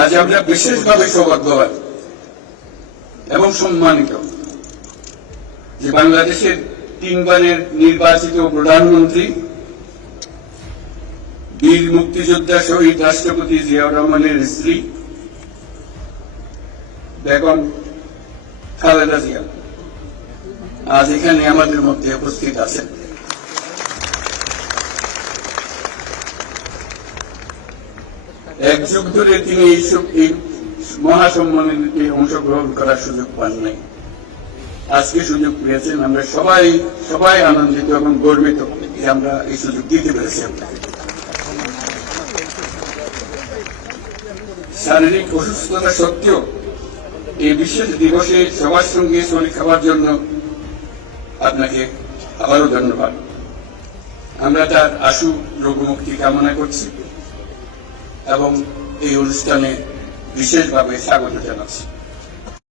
আজ আমরা বিশেষভাবে সৌভাগ্যবান এবং সম্মানিত যে বাংলাদেশের তিনবারের নির্বাচিত প্রধানমন্ত্রী বীর মুক্তিযোদ্ধা শহীদ রাষ্ট্রপতি জিয়াউর রহমানের স্ত্রী বেগম খালেদা জিয়া আজ এখানে আমাদের মধ্যে উপস্থিত আছেন। এক যুগ ধরে তিনি এই মহাসম্মেলনে অংশগ্রহণ করার সুযোগ পান নাই, আজকে সুযোগ পেয়েছেন। আমরা সবাই আনন্দিত এবং গর্বিত যে আমরা এই সুযোগ দিতে পেরেছি আপনাকে। শারীরিক অসুস্থতা সত্ত্বেও এই বিশেষ দিবসে সবার সঙ্গে শরীর খাওয়ার জন্য আপনাকে আবারও ধন্যবাদ। আমরা তার আশু রোগমুক্তি কামনা করছি এবং এই অনুষ্ঠানে বিশেষভাবে স্বাগত জানাচ্ছি।